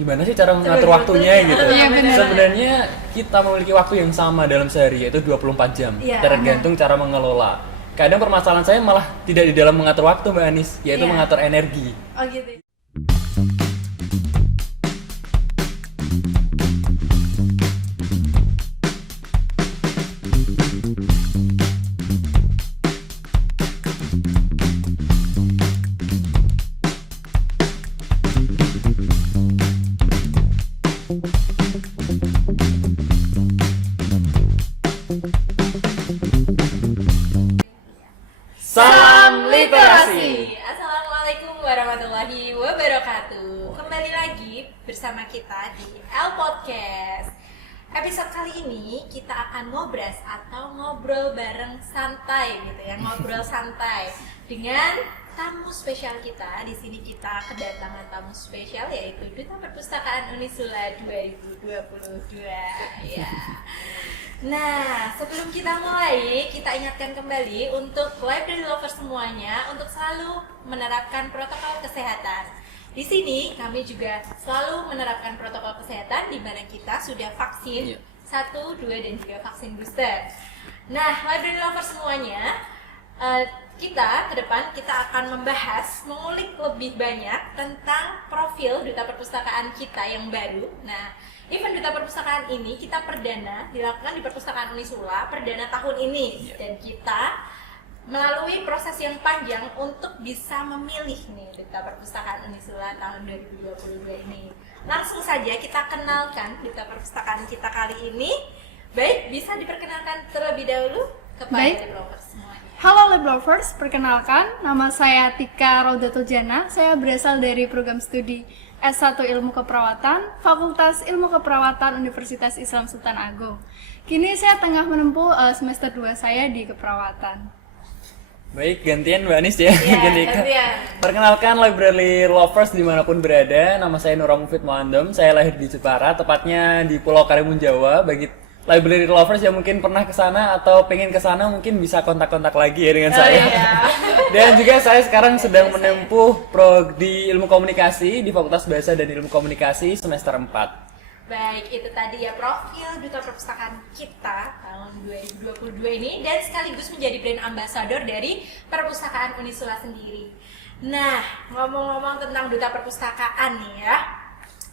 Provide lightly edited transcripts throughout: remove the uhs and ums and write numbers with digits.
gimana sih cara mengatur waktunya gitu. Iya, benar. Sebenarnya kita memiliki waktu yang sama dalam sehari, yaitu 24 jam. Tergantung cara mengelola. Kadang permasalahan saya malah tidak di dalam mengatur waktu, Mbak Anis, yaitu mengatur energi. Oh gitu. Salam literasi. Assalamualaikum warahmatullahi wabarakatuh. Kembali lagi bersama kita di L Podcast. Episode kali ini kita akan ngobras atau ngobrol bareng santai gitu ya, ngobrol santai dengan tamu spesial kita. Di sini kita kedatangan tamu spesial yaitu Duta Perpustakaan Unisula 2022 ya. Nah, sebelum kita mulai, kita ingatkan kembali untuk library lovers semuanya untuk selalu menerapkan protokol kesehatan. Di sini kami juga selalu menerapkan protokol kesehatan di mana kita sudah vaksin 1, 2, dan juga vaksin booster. Nah, library lovers semuanya, kita ke depan kita akan membahas, mengulik lebih banyak tentang profil Duta Perpustakaan kita yang baru. Nah, event Duta Perpustakaan ini kita perdana dilakukan di Perpustakaan Unisula perdana tahun ini dan kita melalui proses yang panjang untuk bisa memilih nih Duta Perpustakaan Unisula tahun 2022 ini. Langsung saja kita kenalkan Duta Perpustakaan kita kali ini. Baik, bisa diperkenalkan terlebih dahulu kepada lab lovers semuanya. Halo lab lovers, perkenalkan nama saya Tika Raudatul Jannah. Saya berasal dari program studi S1 Ilmu Keperawatan, Fakultas Ilmu Keperawatan Universitas Islam Sultan Agung. Kini saya tengah menempuh semester 2 saya di keperawatan. Baik, gantian Mbak Anis ya. Gantian. Perkenalkan library lovers dimanapun berada. Nama saya Nurul Mufid Muandom. Saya lahir di Jepara, tepatnya di Pulau Karimun Jawa. Bagi library lovers yang mungkin pernah ke sana atau pengen ke sana, mungkin bisa kontak-kontak lagi ya dengan saya. Dan juga saya sekarang sedang menempuh prodi Ilmu Komunikasi di Fakultas Bahasa dan Ilmu Komunikasi semester 4. Baik, itu tadi ya profil Duta Perpustakaan kita tahun 2022 ini dan sekaligus menjadi brand ambassador dari Perpustakaan Unisula sendiri. Nah, ngomong-ngomong tentang Duta Perpustakaan nih ya,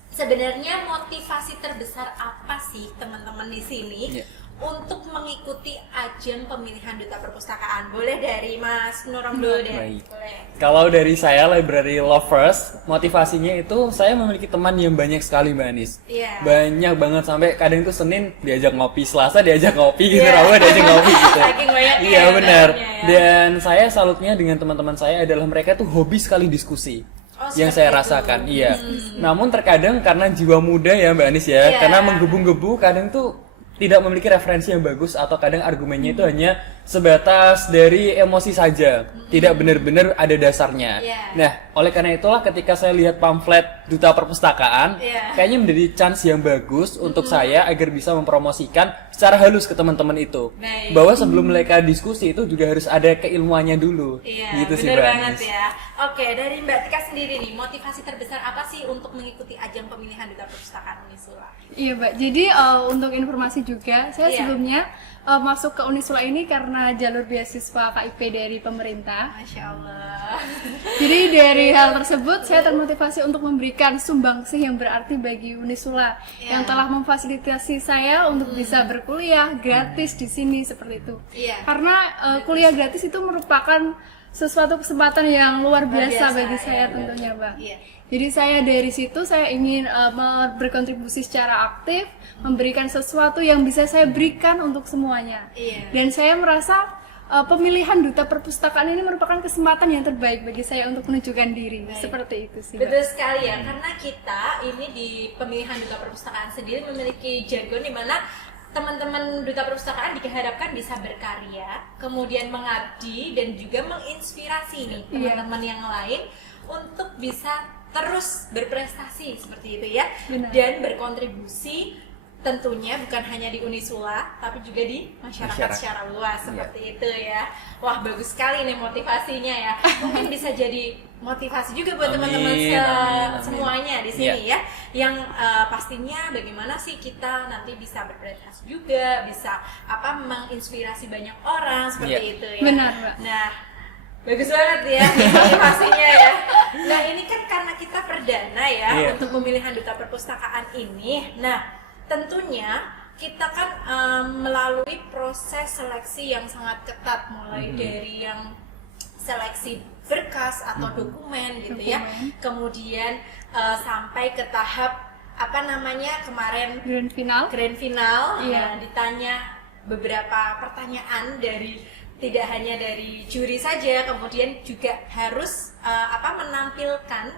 sebenarnya motivasi terbesar apa sih teman-teman di sini untuk mengikuti ajang pemilihan Duta Perpustakaan? Boleh dari Mas Nurul dulu deh. Baik. Boleh. Kalau dari saya library lovers, motivasinya itu saya memiliki teman yang banyak sekali Mbak Anis. Iya. Banyak banget sampai kadang tuh Senin diajak ngopi, Selasa diajak ngopi gitu, Rabu diajak ngopi gitu. Saking banyaknya Iya ya, benar. temannya ya. Dan saya salutnya dengan teman-teman saya adalah mereka tuh hobi sekali diskusi. Yang saya rasakan, iya. Namun terkadang karena jiwa muda ya Mbak Anis ya, karena menggebu-gebu kadang tuh tidak memiliki referensi yang bagus atau kadang argumennya itu hanya sebatas dari emosi saja, tidak benar-benar ada dasarnya. Nah, oleh karena itulah ketika saya lihat pamflet Duta Perpustakaan, kayaknya menjadi chance yang bagus untuk saya agar bisa mempromosikan secara halus ke teman-teman itu. Bahwa sebelum mereka diskusi itu juga harus ada keilmuannya dulu. Gitu sih, bener Mbak banget Anis. ya. Oke, dari Mbak Tika sendiri nih, motivasi terbesar apa sih untuk mengikuti ajang pemilihan Duta Perpustakaan Unisula? Iya Mbak, jadi untuk informasi juga, saya sebelumnya masuk ke Unisula ini karena jalur beasiswa KIP dari pemerintah. Masya Allah. Jadi dari hal tersebut saya termotivasi untuk memberikan sumbangsih yang berarti bagi Unisula yang telah memfasilitasi saya untuk bisa berkuliah gratis di sini seperti itu. Karena kuliah gratis itu merupakan sesuatu kesempatan yang luar biasa bagi saya tentunya, Mbak. Jadi saya dari situ saya ingin berkontribusi secara aktif, memberikan sesuatu yang bisa saya berikan untuk semuanya. Dan saya merasa pemilihan Duta Perpustakaan ini merupakan kesempatan yang terbaik bagi saya untuk menunjukkan diri. Seperti itu sih, Mbak. Betul sekali ya, karena kita ini di pemilihan Duta Perpustakaan sendiri memiliki jargon di mana teman-teman Duta Perpustakaan diharapkan bisa berkarya, kemudian mengabdi dan juga menginspirasi nih teman-teman yang lain untuk bisa terus berprestasi seperti itu ya. Dan berkontribusi tentunya bukan hanya di Unisula tapi juga di masyarakat secara luas seperti itu ya. Wah, bagus sekali nih motivasinya ya. Mungkin bisa jadi motivasi juga buat teman-teman semuanya di sini ya, yang pastinya bagaimana sih kita nanti bisa berprestasi juga, bisa menginspirasi banyak orang seperti itu ya. Benar, Mbak. Nah, bagus banget ya motivasinya ya. Nah, ini kan karena kita perdana ya untuk pemilihan duta perpustakaan ini. Nah, tentunya kita kan melalui proses seleksi yang sangat ketat, mulai dari yang seleksi berkas atau dokumen gitu ya, kemudian sampai ke tahap kemarin grand final ditanya beberapa pertanyaan dari tidak hanya dari juri saja, kemudian juga harus menampilkan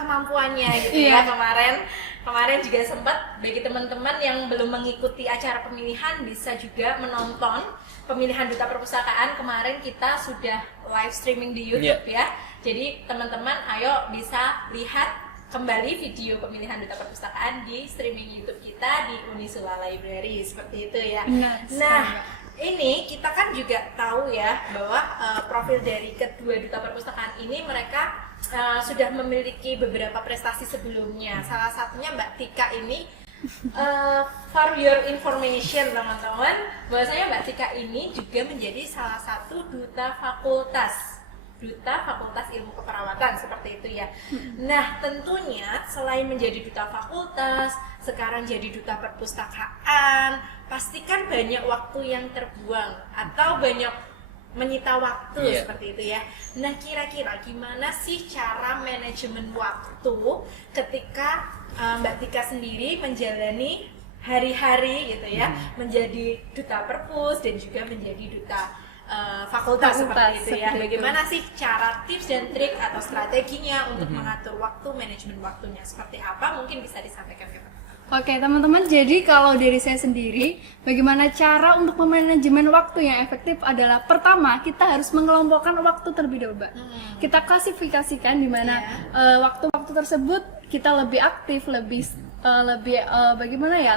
kemampuannya gitu ya. Kemarin juga sempat bagi teman-teman yang belum mengikuti acara pemilihan bisa juga menonton pemilihan duta perpustakaan. Kemarin kita sudah live streaming di YouTube ya. Jadi teman-teman ayo bisa lihat kembali video pemilihan duta perpustakaan di streaming YouTube kita di Unisula Library seperti itu ya. Nah, ini kita kan juga tahu ya bahwa profil dari kedua duta perpustakaan ini mereka sudah memiliki beberapa prestasi sebelumnya. Salah satunya Mbak Tika ini, for your information teman-teman, bahwasanya Mbak Tika ini juga menjadi salah satu duta fakultas ilmu keperawatan seperti itu ya. Nah, tentunya selain menjadi duta fakultas, sekarang jadi duta perpustakaan, pastikan banyak waktu yang terbuang atau banyak menyita waktu seperti itu ya. Nah, kira-kira gimana sih cara manajemen waktu ketika Mbak Tika sendiri menjalani hari-hari gitu ya, menjadi duta perpus dan juga menjadi duta fakultas seperti itu ya. Bagaimana sih cara tips dan trik atau strateginya untuk mengatur waktu, manajemen waktunya seperti apa? Mungkin bisa disampaikan ke Pak. Oke teman-teman, jadi kalau dari saya sendiri, bagaimana cara untuk memanajemen waktu yang efektif adalah pertama, kita harus mengelompokkan waktu terlebih dahulu, Mbak. Kita klasifikasikan di mana waktu-waktu tersebut kita lebih aktif, lebih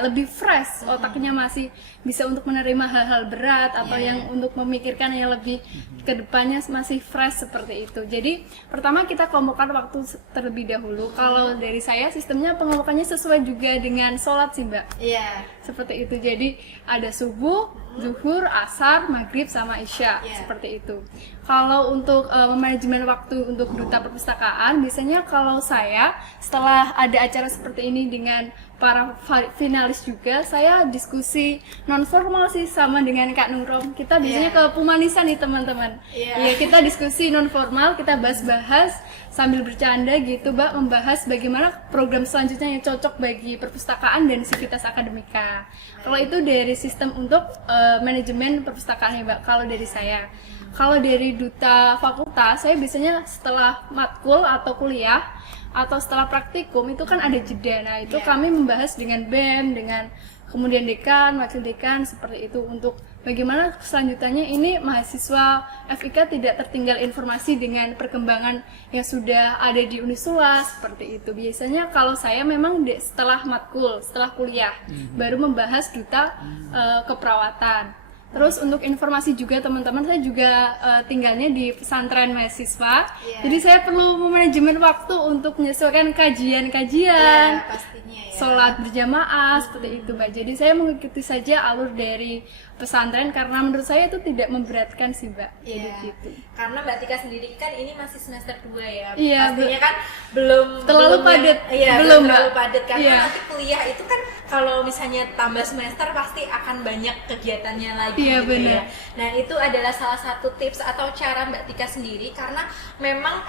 lebih fresh, otaknya masih bisa untuk menerima hal-hal berat atau yang untuk memikirkan yang lebih kedepannya masih fresh seperti itu. Jadi pertama kita kelompokkan waktu terlebih dahulu. Kalau dari saya sistemnya pengelompokannya sesuai juga dengan sholat sih Mbak. Seperti itu. Jadi ada subuh, zuhur, asar, maghrib sama isya seperti itu. Kalau untuk manajemen waktu untuk duta perpustakaan, biasanya kalau saya setelah ada acara seperti ini dengan para finalis juga, saya diskusi non formal sih sama dengan Kak Nurrom. Kita biasanya ke Pumanisan nih teman-teman. Kita diskusi non formal, kita bahas-bahas sambil bercanda gitu, Mbak, membahas bagaimana program selanjutnya yang cocok bagi perpustakaan dan sivitas akademika. Kalau itu dari sistem untuk manajemen perpustakaan ya, Mbak. Kalau dari saya. Kalau dari duta fakultas, saya biasanya setelah matkul atau kuliah atau setelah praktikum itu kan ada jeda. Nah, itu kami membahas dengan BEM, dengan kemudian dekan, wakil dekan seperti itu untuk bagaimana selanjutnya ini mahasiswa FIK tidak tertinggal informasi dengan perkembangan yang sudah ada di Unisula seperti itu. Biasanya kalau saya memang setelah matkul, setelah kuliah baru membahas duta keperawatan. Terus untuk informasi juga teman-teman, saya juga tinggalnya di pesantren mahasiswa. Jadi saya perlu manajemen waktu untuk menyesuaikan kajian-kajian, sholat berjamaah seperti itu, Mbak. Jadi saya mengikuti saja alur dari pesantren karena menurut saya itu tidak memberatkan sih, Mbak. Jadi gitu. Karena Mbak Tika sendiri kan ini masih semester 2 ya. Pastinya kan belum terlalu padat. Belum terlalu padat karena nanti kuliah itu kan kalau misalnya tambah semester pasti akan banyak kegiatannya lagi gitu ya. Nah, itu adalah salah satu tips atau cara Mbak Tika sendiri karena memang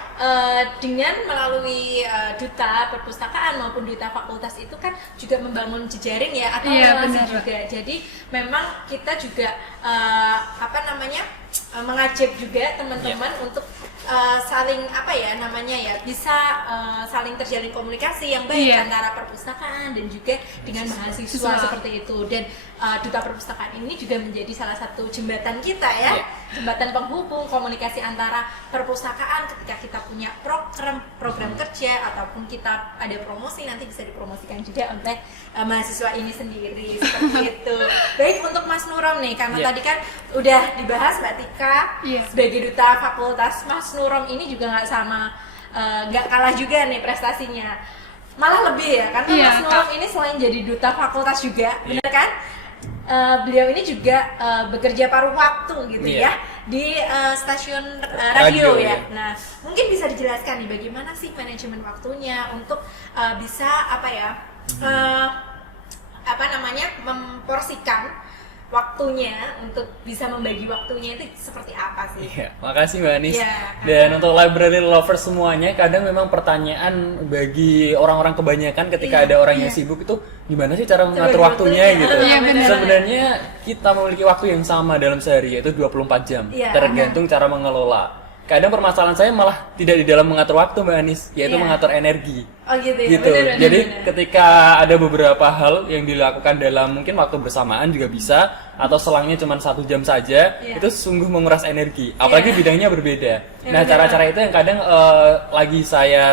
dengan melalui duta perpustakaan maupun duta fakultas itu kan juga membangun jejaring ya atau relasi juga. Jadi memang kita juga mengajak juga teman-teman untuk saling apa ya namanya ya, bisa saling terjalin komunikasi yang baik antara perpustakaan dan juga dengan mahasiswa seperti itu. Dan duta perpustakaan ini juga menjadi salah satu jembatan kita ya, jembatan penghubung komunikasi antara perpustakaan ketika kita punya program kerja ataupun kita ada promosi, nanti bisa dipromosikan juga oleh mahasiswa ini sendiri seperti itu. Baik, untuk Mas Nurom nih, karena tadi kan udah dibahas Mbak Tika sebagai duta fakultas, Mas Nurom ini juga nggak kalah juga nih prestasinya, malah lebih ya, karena Mas Nurom ini selain jadi duta fakultas juga, bener kan? Beliau ini juga bekerja paruh waktu gitu ya di stasiun radio ya. Nah, mungkin bisa dijelaskan nih bagaimana sih manajemen waktunya untuk bisa memporsikan waktunya, untuk bisa membagi waktunya itu seperti apa sih? Iya, makasih Mbak Anis. Dan untuk library lovers semuanya, kadang memang pertanyaan bagi orang-orang kebanyakan ketika ada orang yang sibuk itu gimana sih cara mengatur waktunya gitu. Sebenarnya kita memiliki waktu yang sama dalam sehari, yaitu 24 jam. Tergantung cara mengelola. Kadang permasalahan saya malah tidak di dalam mengatur waktu Mbak Anis, yaitu mengatur energi. Oh gitu ya. Gitu. Jadi ketika ada beberapa hal yang dilakukan dalam mungkin waktu bersamaan juga bisa, atau selangnya cuma 1 jam saja, itu sungguh menguras energi. Apalagi bidangnya berbeda. Nah, cara-cara itu yang kadang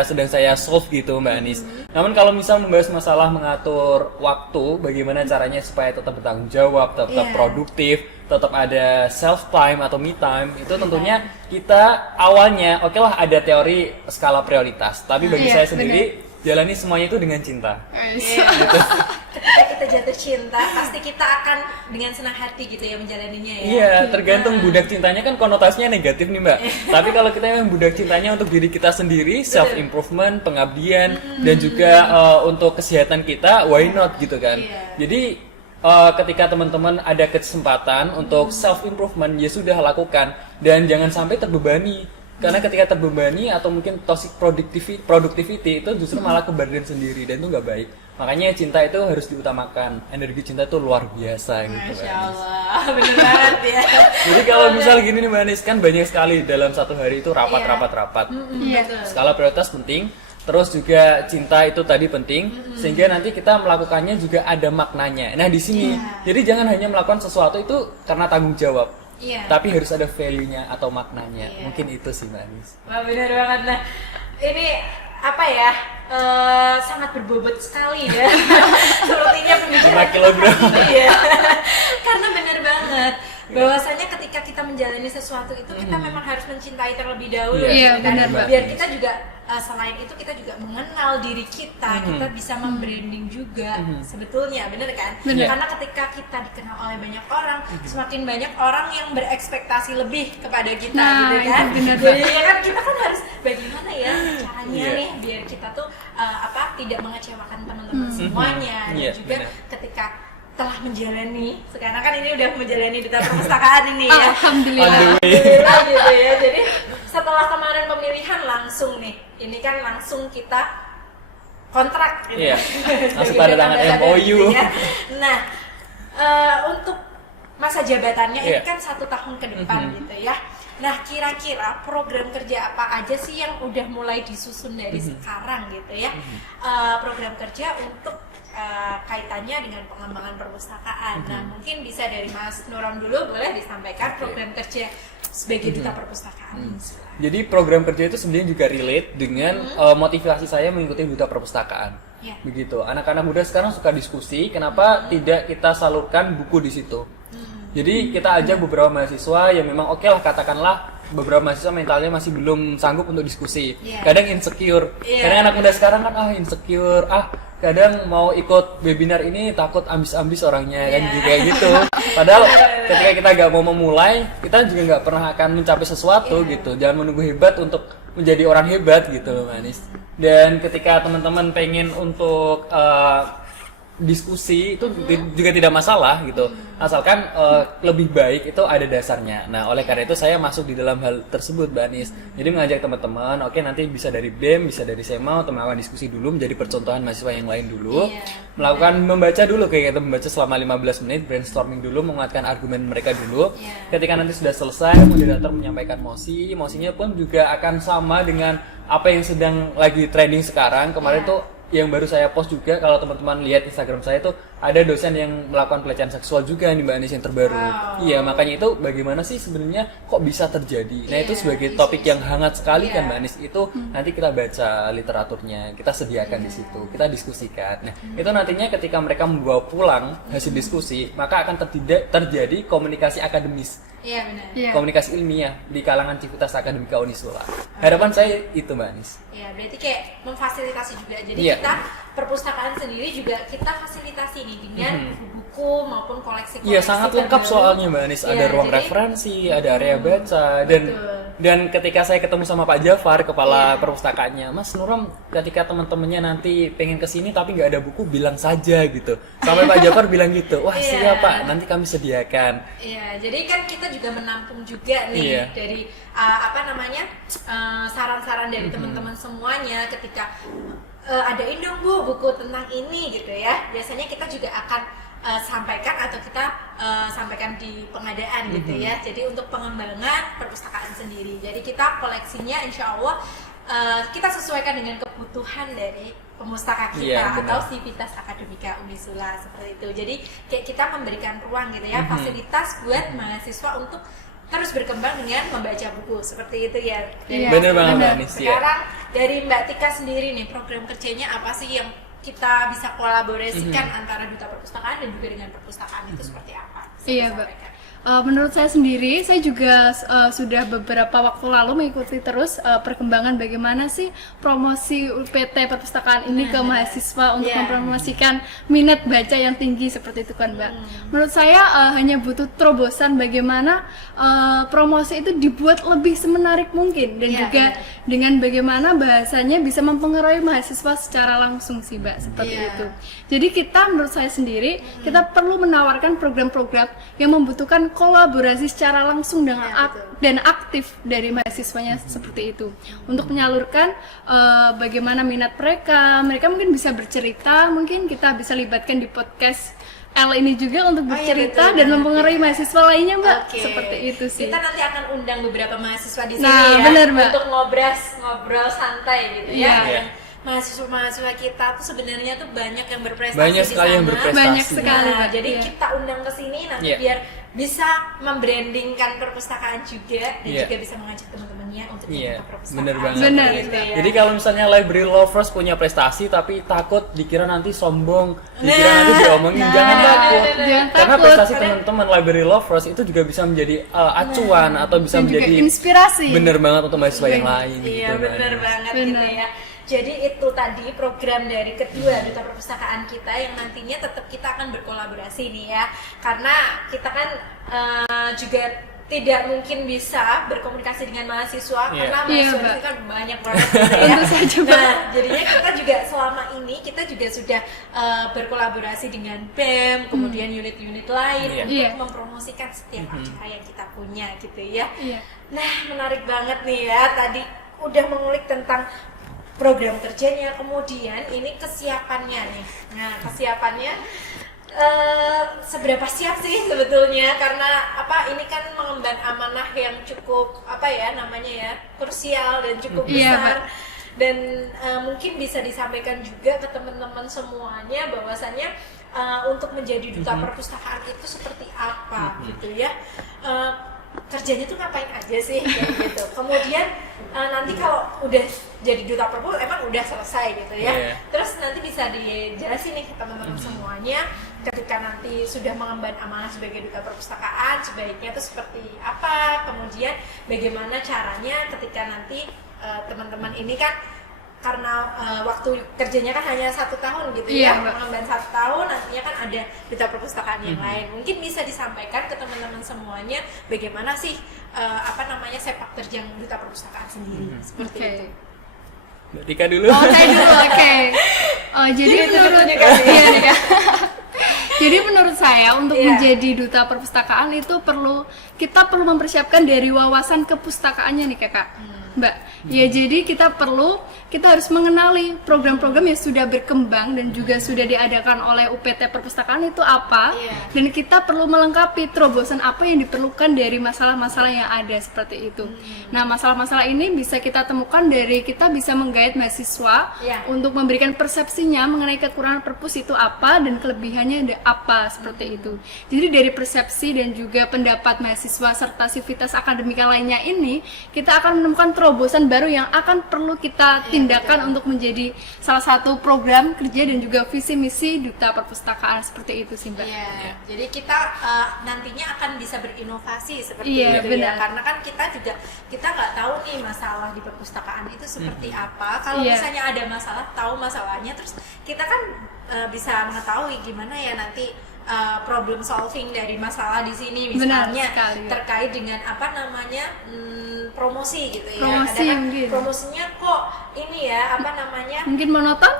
sedang saya solve gitu Mbak Anis. Namun kalau misal membahas masalah mengatur waktu, bagaimana caranya supaya tetap bertanggung jawab, tetap produktif, tetap ada self time atau me time, itu tentunya kita awalnya okelah ada teori skala prioritas, tapi bagi saya sendiri jalani semuanya itu dengan cinta. Gitu. Ketika kita jatuh cinta, pasti kita akan dengan senang hati gitu ya menjalaninya ya. Iya, tergantung budak cintanya kan konotasinya negatif nih Mbak. Tapi kalau kita yang budak cintanya untuk diri kita sendiri, self improvement, pengabdian, dan juga untuk kesehatan kita, why not gitu kan. Jadi ketika teman-teman ada kesempatan untuk self improvement, ya sudah lakukan, dan jangan sampai terbebani. Karena ketika terbebani atau mungkin toxic productivity itu justru malah ke badan sendiri, dan itu nggak baik. Makanya cinta itu harus diutamakan. Energi cinta itu luar biasa gitu. Masya Allah, bener banget ya. Jadi kalau misal gini nih Mbak Anis, kan banyak sekali dalam satu hari itu rapat. Skala prioritas penting. Terus juga cinta itu tadi penting, sehingga nanti kita melakukannya juga ada maknanya. Nah di sini, jadi jangan hanya melakukan sesuatu itu karena tanggung jawab, tapi harus ada value-nya atau maknanya. Mungkin itu sih Mbak Anis. Wah benar banget. Nah ini apa ya, sangat berbobot sekali ya. Sepertinya pembicaraan kilogram. Iya. Karena benar banget bahwasanya ketika kita menjalani sesuatu itu kita memang harus mencintai terlebih dahulu, biar kita juga selain itu kita juga mengenal diri kita, kita bisa membranding juga sebetulnya, bener kan? Karena ketika kita dikenal oleh banyak orang, semakin banyak orang yang berekspektasi lebih kepada kita, gitu kan? Jadi kan kita kan harus bagaimana ya caranya nih biar kita tuh tidak mengecewakan teman-teman semuanya, dan juga ketika telah menjalani, sekarang kan ini udah menjalani duta perpustakaan ini ya. Alhamdulillah gitu ya. Jadi setelah kemarin pemilihan langsung nih, ini kan langsung kita kontrak gitu. Langsung pada tangan MOU. Gitu ya. Nah, untuk masa jabatannya ini kan 1 tahun ke depan gitu ya. Nah, kira-kira program kerja apa aja sih yang udah mulai disusun dari sekarang gitu ya? Program kerja untuk kaitannya dengan pengembangan perpustakaan. Nah, mungkin bisa dari Mas Nurom dulu, boleh disampaikan program kerja sebagai duta perpustakaan. Jadi program kerja itu sebenarnya juga relate dengan motivasi saya mengikuti duta perpustakaan. Begitu. Anak-anak muda sekarang suka diskusi, kenapa tidak kita salurkan buku di situ? Jadi kita ajak beberapa mahasiswa yang memang okelah katakanlah beberapa mahasiswa mentalnya masih belum sanggup untuk diskusi. Kadang insecure. Kadang anak muda sekarang kan insecure, kadang mau ikut webinar ini takut ambis-ambis orangnya kan kayak gitu. Padahal ketika kita nggak mau memulai, kita juga nggak pernah akan mencapai sesuatu gitu. Jangan menunggu hebat untuk menjadi orang hebat gitu loh Manis. Dan ketika teman-teman pengen untuk diskusi itu juga tidak masalah gitu, asalkan lebih baik itu ada dasarnya. Nah, oleh karena itu saya masuk di dalam hal tersebut, Mbak Anis. Jadi mengajak teman-teman, oke, nanti bisa dari BEM, bisa dari SEMA, atau melakukan diskusi dulu menjadi percontohan mahasiswa yang lain dulu. Melakukan membaca dulu, kayak kita membaca selama 15 menit, brainstorming dulu, menguatkan argumen mereka dulu. Ketika nanti sudah selesai, moderator menyampaikan mosinya pun juga akan sama dengan apa yang sedang lagi trending sekarang. Kemarin tuh yang baru saya post juga, kalau teman-teman lihat Instagram saya tuh ada dosen yang melakukan pelecehan seksual juga nih Mbak Anis yang terbaru. Iya, makanya itu bagaimana sih sebenarnya kok bisa terjadi. Nah, itu sebagai topik yang hangat sekali kan Mbak Anis. Itu nanti kita baca literaturnya, kita sediakan di situ, kita diskusikan. Nah, itu nantinya ketika mereka membawa pulang hasil diskusi, maka akan terjadi komunikasi akademis. Iya benar. Komunikasi ilmiah di kalangan Civitas Akademika Unisula. Harapan saya itu, Mbak Anis. Ya, berarti kayak memfasilitasi juga. Jadi kita perpustakaan sendiri juga kita fasilitasi nih dengan buku maupun koleksi. Iya, sangat lengkap soalnya Mbak Anis. Ada ruang referensi, ada area baca, dan ketika saya ketemu sama Pak Jafar, kepala perpustakaannya, Mas Nurom, ketika teman-temannya nanti pengen kesini tapi nggak ada buku, bilang saja gitu. Sampai Pak Jafar bilang gitu, wah siap Pak, nanti kami sediakan. Iya, jadi kan kita juga menampung juga nih dari saran-saran dari teman-teman semuanya ketika adain dong Bu buku tentang ini gitu ya. Biasanya kita juga akan sampaikan atau kita sampaikan di pengadaan gitu ya. Jadi untuk pengembangan perpustakaan sendiri. Jadi kita koleksinya insya Allah kita sesuaikan dengan kebutuhan dari pemustaka kita atau Civitas Akademika Unisula seperti itu. Jadi kayak kita memberikan ruang gitu ya, fasilitas buat mahasiswa untuk terus berkembang dengan membaca buku seperti itu ya. Bener banget Mbak Anis. Sekarang dari Mbak Tika sendiri nih, program kerjanya apa sih yang kita bisa kolaborasikan antara Duta Perpustakaan dan juga dengan perpustakaan itu seperti apa? Iya, Mbak. Menurut saya sendiri, saya juga sudah beberapa waktu lalu mengikuti terus perkembangan bagaimana sih promosi UPT perpustakaan ini ke mahasiswa untuk mempromosikan minat baca yang tinggi seperti itu kan Mbak. Menurut saya hanya butuh terobosan bagaimana promosi itu dibuat lebih semenarik mungkin dan juga dengan bagaimana bahasanya bisa mempengaruhi mahasiswa secara langsung sih Mbak, seperti itu. Jadi kita menurut saya sendiri, kita perlu menawarkan program-program yang membutuhkan kolaborasi secara langsung dan aktif dari mahasiswanya seperti itu untuk menyalurkan bagaimana minat mereka mungkin bisa bercerita, mungkin kita bisa libatkan di podcast L ini juga untuk bercerita dan mempengaruhi mahasiswa lainnya Mbak, seperti itu sih. Kita nanti akan undang beberapa mahasiswa di sini bener, Mbak. Untuk ngobrol santai gitu ya. Mahasiswa kita tuh sebenarnya tuh banyak yang berprestasi banyak sekali yang berprestasi. Banyak sekali. Nah, jadi kita undang ke sini nanti biar bisa membrandingkan perpustakaan juga dan juga bisa mengajak teman-temannya untuk ikut perpustakaan. Bener banget. Bener. Gitu ya. Jadi kalau misalnya library lovers punya prestasi tapi takut dikira nanti sombong, dikira nanti diomongin, jangan takut. Karena prestasi teman-teman library lovers itu juga bisa menjadi acuan atau bisa menjadi inspirasi. Bener banget untuk mahasiswa yang lain. Iya, gitu, bener banget gitu ya. Jadi itu tadi program dari kedua Duta Perpustakaan kita yang nantinya tetap kita akan berkolaborasi nih ya. Karena kita kan juga tidak mungkin bisa berkomunikasi dengan mahasiswa karena mahasiswa itu kan banyak banget gitu ya. Nah, jadinya kita juga selama ini kita juga sudah berkolaborasi dengan BEM, kemudian unit-unit lain untuk mempromosikan setiap acara yang kita punya gitu ya. Nah, menarik banget nih ya, tadi udah mengulik tentang program kerjanya, kemudian ini kesiapannya nih. Nah, kesiapannya seberapa siap sih sebetulnya, karena ini kan mengemban amanah yang cukup krusial dan cukup besar. Dan mungkin bisa disampaikan juga ke teman-teman semuanya bahwasannya untuk menjadi duta perpustakaan itu seperti apa gitu ya. Kerjanya tuh ngapain aja sih kayak gitu. Kemudian nanti kalau udah jadi duta perpus emang udah selesai gitu ya. Terus nanti bisa dijelasin nih ke teman-teman semuanya ketika nanti sudah mengemban amanah sebagai duta perpustakaan sebaiknya tuh seperti apa. Kemudian bagaimana caranya ketika nanti teman-teman ini kan karena waktu kerjanya kan hanya 1 tahun gitu ya, mengemban 1 tahun, nantinya kan ada duta perpustakaan yang lain. Mungkin bisa disampaikan ke teman-teman semuanya bagaimana sih sepak terjang duta perpustakaan sendiri seperti itu. Mbak Tika dulu. Saya dulu, jadi menurut Jadi menurut saya untuk menjadi duta perpustakaan itu kita perlu mempersiapkan dari wawasan kepustakaannya nih Kakak. Mbak, ya jadi kita harus mengenali program-program yang sudah berkembang dan juga sudah diadakan oleh UPT Perpustakaan itu apa, dan kita perlu melengkapi terobosan apa yang diperlukan dari masalah-masalah yang ada seperti itu. Nah, masalah-masalah ini bisa kita temukan dari kita bisa menggait mahasiswa untuk memberikan persepsinya mengenai kekurangan perpus itu apa dan kelebihannya ada apa seperti itu. Jadi dari persepsi dan juga pendapat mahasiswa serta sivitas akademika lainnya ini, kita akan menemukan terobosan baru yang akan perlu kita tindakan untuk menjadi salah satu program kerja dan juga visi misi duta perpustakaan seperti itu sih Mbak. Jadi kita nantinya akan bisa berinovasi seperti itu benar. ya, karena kan kita nggak tahu nih masalah di perpustakaan itu seperti apa. Kalau misalnya ada masalah, tahu masalahnya, terus kita kan bisa mengetahui gimana ya nanti problem solving dari masalah di sini, misalnya terkait dengan promosi gitu ya. Promosi, Kadang mungkin. promosinya kok ini ya mungkin monoton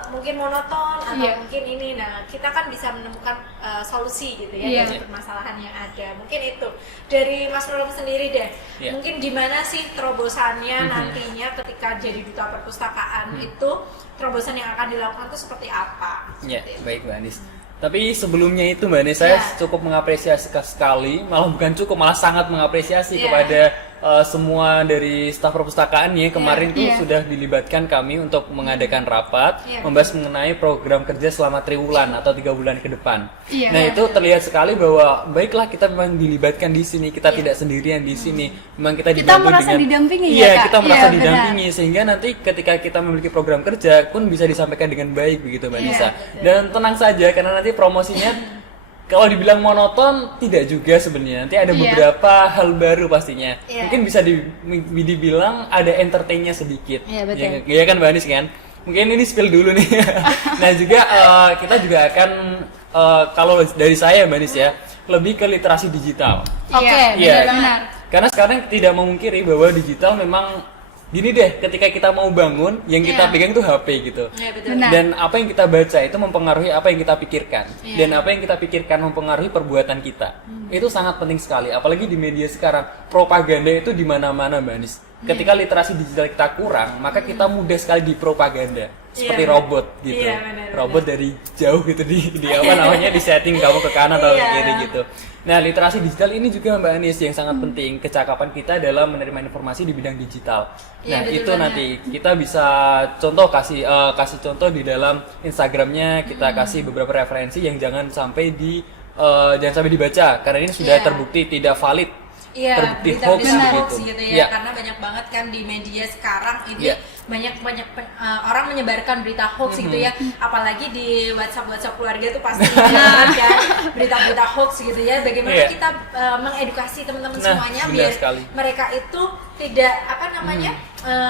atau mungkin ini. Nah, kita kan bisa menemukan solusi gitu ya dari permasalahan yang ada. Mungkin itu dari Mas Rolom sendiri deh. Mungkin gimana sih terobosannya nantinya ketika jadi duta perpustakaan itu, terobosan yang akan dilakukan itu seperti apa? Baik Mbak Anis. Tapi sebelumnya itu Mbak Anis, saya cukup mengapresiasi sekali, malah bukan cukup, malah sangat mengapresiasi kepada semua dari staf perpustakaan ya. Kemarin tuh sudah dilibatkan kami untuk mengadakan rapat membahas mengenai program kerja selama triwulan atau 3 bulan ke depan. Nah, itu terlihat sekali bahwa baiklah kita memang dilibatkan di sini, kita tidak sendirian di sini. Memang kita merasa didampingi kita merasa didampingi, sehingga nanti ketika kita memiliki program kerja pun bisa disampaikan dengan baik begitu Mbak Nisa. Dan tenang saja karena nanti promosinya kalau dibilang monoton tidak juga sebenarnya. Nanti ada beberapa hal baru pastinya. Mungkin bisa dibilang ada entertainnya sedikit. Ya kan Mbak Anis kan? Mungkin ini spill dulu nih. Nah juga kita juga akan kalau dari saya Mbak Anis ya, lebih ke literasi digital. Benar. Karena sekarang tidak memungkiri bahwa digital memang gini deh, ketika kita mau bangun, yang kita pegang itu HP gitu. Dan apa yang kita baca itu mempengaruhi apa yang kita pikirkan. Dan apa yang kita pikirkan mempengaruhi perbuatan kita. Itu sangat penting sekali, apalagi di media sekarang. Propaganda itu di mana-mana Mbak Anis. Ketika literasi digital kita kurang, maka kita mudah sekali dipropaganda. Seperti robot gitu. Robot dari jauh gitu di setting kamu ke kanan atau ke kiri gitu. Nah, literasi digital ini juga Mbak Anis yang sangat penting, kecakapan kita dalam menerima informasi di bidang digital. Nah, itu nanti kita bisa kasih contoh di dalam Instagramnya, kita kasih beberapa referensi yang jangan sampai dibaca karena ini sudah terbukti tidak valid. Terbukti hoax gitu ya. Karena banyak banget kan di media sekarang ini banyak orang menyebarkan berita hoax gitu ya, apalagi di WhatsApp keluarga tuh pasti banget ya berita-berita hoax gitu ya. Bagaimana kita mengedukasi teman-teman semuanya biar mereka itu tidak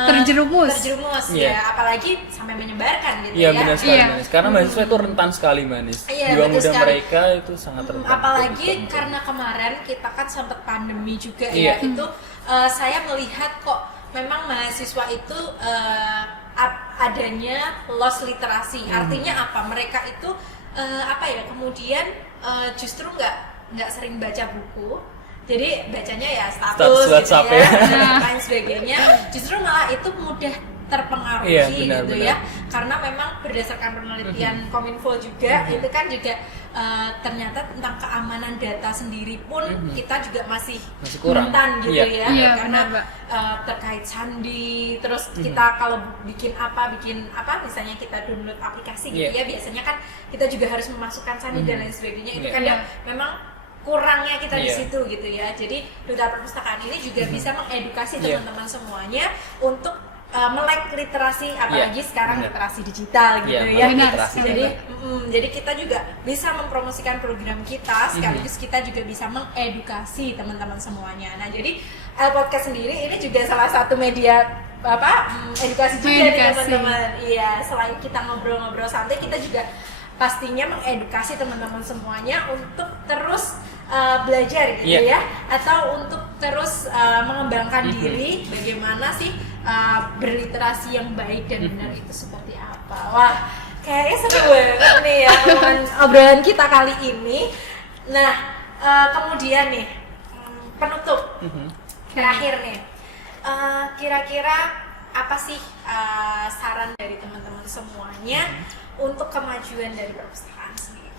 terjerumus ya, apalagi sampai menyebarkan gitu ya. Benar sekali Manis. Karena mahasiswa itu rentan sekali Manis. Jiwa muda mereka itu sangat rentan. Apalagi karena kemarin kita kan sempat pandemi juga itu saya melihat kok memang mahasiswa itu adanya loss literasi. Artinya apa? Mereka itu kemudian justru nggak sering baca buku. Jadi bacanya ya status gitu ya, dan lain sebagainya. Justru malah itu mudah terpengaruhi gitu ya. Karena memang berdasarkan penelitian Kominfo juga itu kan juga ternyata tentang keamanan data sendiri pun kita juga masih rentan gitu ya. Karena terkait sandi, terus kita kalau bikin apa misalnya kita download aplikasi gitu ya, biasanya kan kita juga harus memasukkan sandi dan lain sebagainya. Itu kan memang kurangnya kita di situ gitu ya. Jadi duta perpustakaan ini juga bisa mengedukasi teman-teman semuanya untuk melek literasi, apalagi sekarang literasi digital gitu ya. Jadi kita juga bisa mempromosikan program kita, sekaligus kita juga bisa mengedukasi teman-teman semuanya. Nah, jadi El Podcast sendiri ini juga salah satu media edukasi juga nih teman-teman. Iya, selain kita ngobrol-ngobrol santai, kita juga pastinya mengedukasi teman-teman semuanya untuk terus belajar gitu ya, atau untuk terus mengembangkan diri, bagaimana sih berliterasi yang baik dan benar itu seperti apa. Wah, Kayaknya seru banget nih ya obrolan kita kali ini. Nah, kemudian nih penutup terakhir nih. Kira-kira apa sih saran dari teman-teman semuanya untuk kemajuan dari perpustakaan sendiri?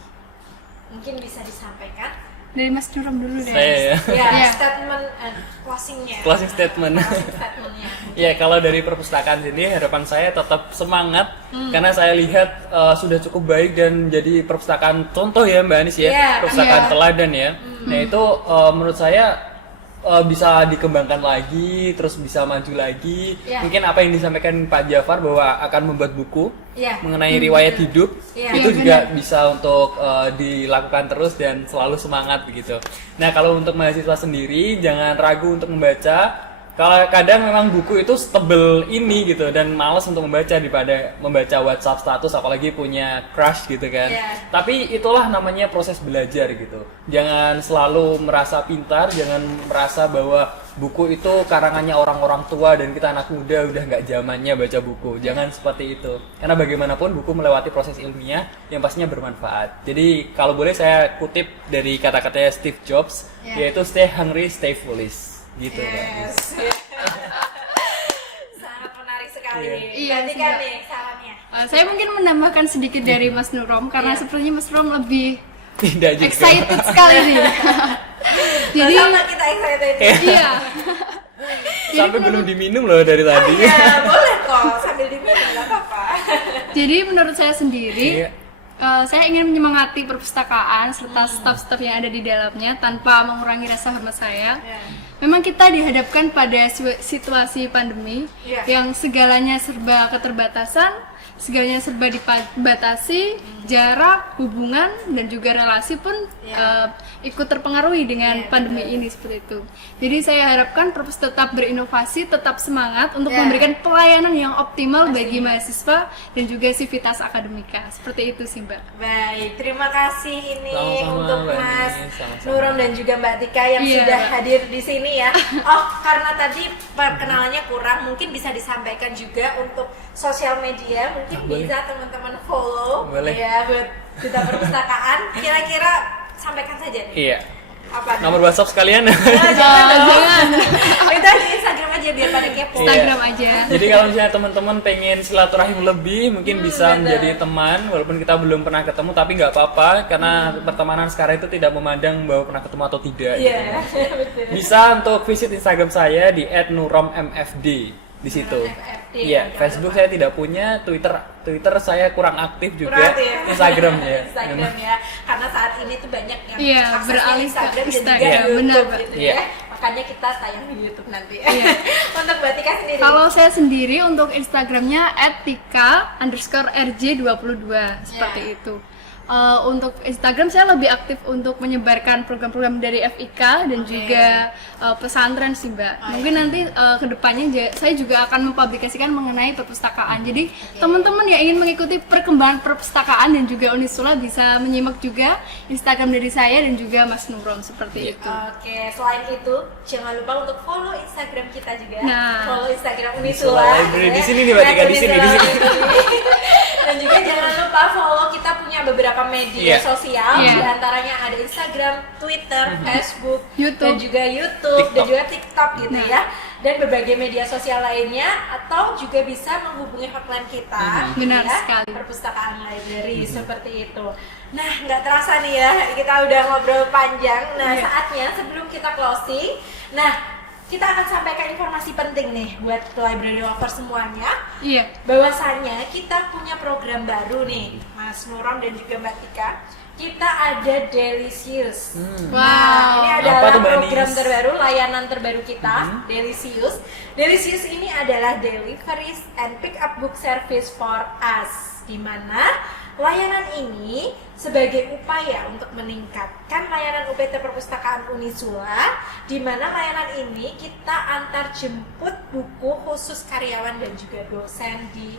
Mungkin bisa disampaikan Dari Mas Nurom dulu deh. Saya ya. ya, Iya. statement closingnya. Closing statement. Closing statementnya. Ya, kalau dari perpustakaan sini harapan saya tetap semangat karena saya lihat sudah cukup baik dan jadi perpustakaan contoh ya Mbak Anis ya, Iya, perpustakaan iya. teladan ya. Nah itu menurut saya bisa dikembangkan lagi, terus bisa maju lagi. Iya. Mungkin apa yang disampaikan Pak Jafar bahwa akan membuat buku Iya. mengenai riwayat hidup Iya. itu Iya, juga benar. bisa untuk dilakukan terus dan selalu semangat begitu. Nah kalau untuk mahasiswa sendiri jangan ragu untuk membaca. Kalau kadang memang buku itu setebel ini gitu dan malas untuk membaca daripada membaca WhatsApp status apalagi punya crush gitu kan. Iya. Tapi itulah namanya proses belajar gitu. Jangan selalu merasa pintar, jangan merasa bahwa buku itu karangannya orang-orang tua dan kita anak muda udah nggak zamannya baca buku. Jangan seperti itu. Karena bagaimanapun buku melewati proses ilmiah yang pastinya bermanfaat. Jadi kalau boleh saya kutip dari kata-katanya Steve Jobs, Iya. yaitu stay hungry, stay foolish. Gitu kan. Yes. Sangat menarik sekali. Iya, Berarti sih, kan Mbak. nih sarannya. Saya mungkin menambahkan sedikit dari Mas Nurom karena Iya. sepertinya Mas Nurom lebih Tidak juga. excited sekali nih. Jadi sama kita excited. iya. Sampai belum diminum loh dari tadi. Ya boleh kok sambil diminum nggak apa-apa. Jadi menurut saya sendiri Iya. saya ingin menyemangati perpustakaan serta staf-staf yang ada di dalamnya tanpa mengurangi rasa hormat saya. Ya. Memang kita dihadapkan pada situasi pandemi Iya. yang segalanya serba keterbatasan, segalanya serba dibatasi, jarak, hubungan, dan juga relasi pun Iya. ikut terpengaruhi dengan Iya, pandemi ini seperti itu. Jadi saya harapkan perpus tetap berinovasi, tetap semangat untuk Iya. memberikan pelayanan yang optimal bagi mahasiswa dan juga sivitas akademika. Seperti itu sih Mbak. Baik, terima kasih ini Sama-sama, untuk Mbak Mas Nis. Sama-sama. Nurom dan juga Mbak Tika yang Iya, sudah Mbak. hadir di sini ya. Oh, karena tadi perkenalannya kurang, mungkin bisa disampaikan juga untuk sosial media, mungkin Boleh. bisa teman-teman follow Boleh. ya buat Duta Perpustakaan. Kira-kira sampaikan saja nih. Iya. Apa? Nomor WhatsApp sekalian. Jangan dong. Jangan. Kita di Instagram aja biar pada kepo. Instagram aja. Jadi kalau misalnya teman-teman pengen silaturahim lebih, mungkin bisa benar. menjadi teman walaupun kita belum pernah ketemu, tapi nggak apa-apa karena pertemanan sekarang itu tidak memandang bahwa pernah ketemu atau tidak. Iya, gitu. betul. Bisa untuk visit Instagram saya di @nurommfd di situ. NuromMFD, Iya, jangan Facebook lupa. saya tidak punya, Twitter saya kurang aktif juga. Kurang aktif. Instagram ya. Instagram ya, karena saat ini tuh banyak yang Iya, aksesnya beralih ke Instagram dan juga Instagram. YouTube Benar, Mbak. gitu Iya. ya. Makanya kita tayang di YouTube nanti. Iya. Untuk Mbak Tika sendiri. Kalau saya sendiri untuk Instagramnya @tika_rj22 seperti Ya. itu. Untuk Instagram saya lebih aktif untuk menyebarkan program-program dari FIK dan Oke. juga pesantren sih Mbak. Mungkin nanti kedepannya saya juga akan mempublikasikan mengenai perpustakaan. Jadi teman-teman yang ingin mengikuti perkembangan perpustakaan dan juga Unisula bisa menyimak juga Instagram dari saya dan juga Mas Nurom seperti itu. Oke, selain itu jangan lupa untuk follow Instagram kita juga. Nah. Follow Instagram Unisula Unisula. Library. gitu Di ya. sini nih, Mbak Tika, di Unisula sini, di sini. Library. Dan juga jangan lupa follow kita punya beberapa media Iya. sosial, Iya. di antaranya ada Instagram, Twitter, Facebook, YouTube. dan juga YouTube dan TikTok. juga TikTok gitu Nah. ya. Dan berbagai media sosial lainnya atau juga bisa menghubungi hotline kita. gitu Benar ya, sekali. Perpustakaan Library seperti itu. Nah, nggak terasa nih ya, kita udah ngobrol panjang. Nah, Iya. saatnya sebelum kita closing, nah kita akan sampaikan informasi penting nih buat library lover semuanya. Iya. Bahwasannya kita punya program baru nih, Mas Nurom dan juga Mbak Tika. Kita ada Delicious. Nah, ini Wow. adalah Apa tuh, Mbak program Nis? terbaru, layanan terbaru kita, Delicious. Delicious ini adalah deliveries and pick up book service for us, di mana layanan ini sebagai upaya untuk meningkatkan layanan UPT Perpustakaan Unisula, di mana layanan ini kita antar jemput buku khusus karyawan dan juga dosen di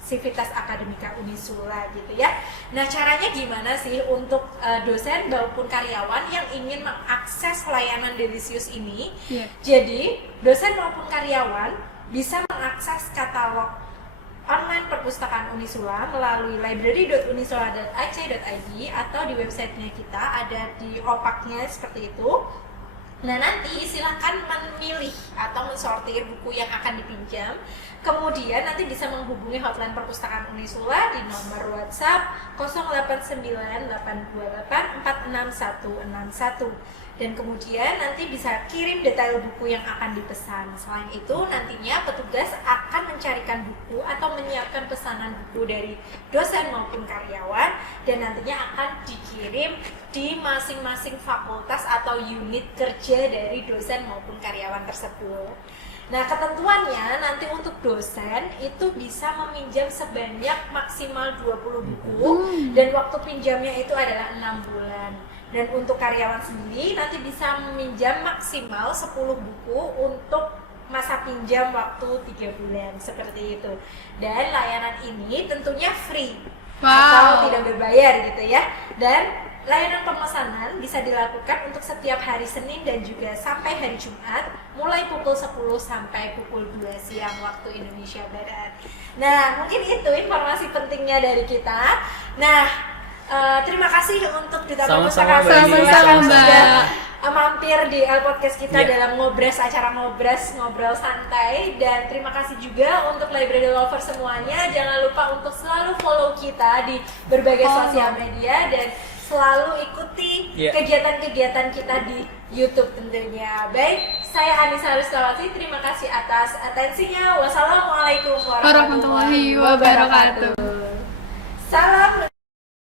Sivitas Akademika Unisula gitu ya. Nah, caranya gimana sih untuk dosen maupun karyawan yang ingin mengakses layanan Delicious ini? Iya. Jadi, dosen maupun karyawan bisa mengakses katalog online perpustakaan Unisula melalui library.unisula.ac.id atau di websitenya kita, ada di opaknya seperti itu. Nah, nanti silahkan memilih atau mensortir buku yang akan dipinjam. Kemudian nanti bisa menghubungi hotline perpustakaan Unisula di nomor WhatsApp 089828466161. Dan kemudian nanti bisa kirim detail buku yang akan dipesan. Selain itu, nantinya petugas akan mencarikan buku atau menyiapkan pesanan buku dari dosen maupun karyawan, dan nantinya akan dikirim di masing-masing fakultas atau unit kerja dari dosen maupun karyawan tersebut. Nah, ketentuannya nanti untuk dosen itu bisa meminjam sebanyak maksimal 20 buku dan waktu pinjamnya itu adalah 6 bulan. Dan untuk karyawan sendiri nanti bisa meminjam maksimal 10 buku untuk masa pinjam waktu 3 bulan, seperti itu. Dan layanan ini tentunya free atau tidak berbayar gitu ya. Dan layanan pemesanan bisa dilakukan untuk setiap hari Senin dan juga sampai hari Jumat, mulai pukul 10 sampai pukul 2 siang waktu Indonesia Barat. Nah, mungkin itu informasi pentingnya dari kita. Nah, terima kasih untuk Duta Perpustakaan yang sudah mampir di Podcast kita dalam acara ngobrol santai. Dan terima kasih juga untuk library lover semuanya. Jangan lupa untuk selalu follow kita di berbagai sosial media dan selalu ikuti kegiatan-kegiatan kita di YouTube tentunya. Baik, saya Anissa Rustawati, terima kasih atas atensinya. Wassalamualaikum warahmatullahi wabarakatuh. Salam